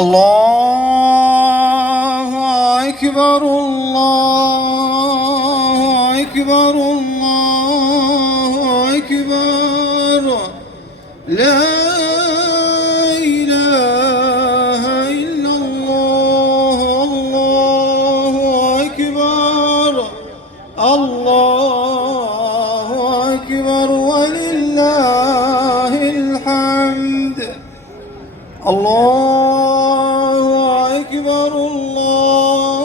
الله أكبر الله أكبر الله أكبر لا إله إلا الله الله أكبر الله أكبر ولله الحمد الله أكبر الله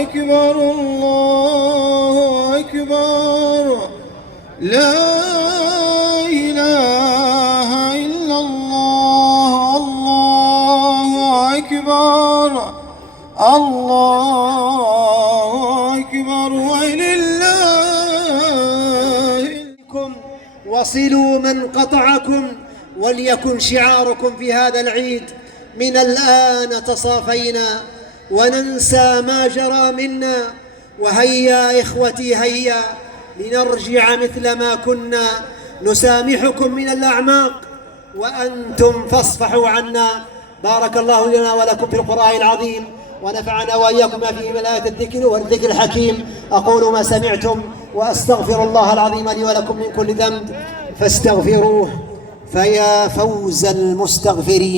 أكبر الله أكبر لا إله إلا الله الله أكبر الله أكبر ولله. وصلوا من قطعكم وليكن شعاركم في هذا العيد: من الآن تصافينا وننسى ما جرى منا، وهيا إخوتي هيا لنرجع مثل ما كنا، نسامحكم من الأعماق وأنتم فاصفحوا عنا. بارك الله لنا ولكم في القرآن العظيم، ونفعنا وإياكم ما فيه من آيات الذكر والذكر الحكيم. أقول ما سمعتم وأستغفر الله العظيم لي ولكم من كل ذنب فاستغفروه، فيا فوز المستغفرين.